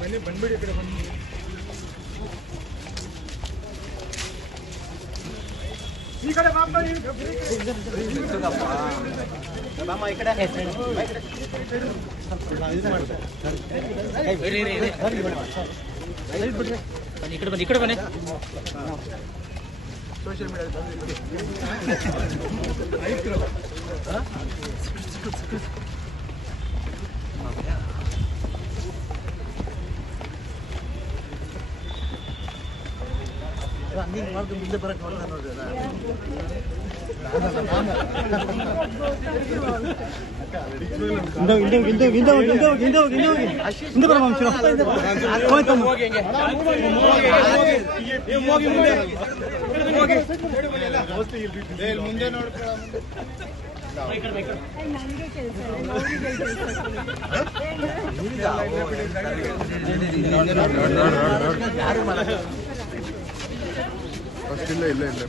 ಬನ್ನಿ ಬಂದ್ಬಿಡಿ ಈ ಕಡೆ ಬನ್ನಿ ಈ ಕಡೆ ಬಾಮ ಈ ಕಡೆ ಬನ್ನಿ ಈ ಕಡೆ ಬನ್ನಿ ಈ ಕಡೆ ಬನ್ನಿ ಸೋಷಿಯಲ್ ಮೀಡಿಯಾ ಮುಂದೆ ಬರಕ್ ನೋಡ್ತಾ ನೋಡ್ರಿ ಹಿಂದೆ ಹಿಂದೆ ಹಿಂದೆ ಹೋಗಿ ಹಿಂದೆ ಹೋಗಿ ಹಿಂದೆ ಹೋಗಿ ಹಿಂದೆ ಹೋಗಿ ಅವಸ್ಥೆ ಇಲ್ರಿ ಮುಂದೆ ನೋಡ್ಕೊಳ್ಳ ಇಲ್ಲ ಇಲ್ಲ ಇಲ್ಲ.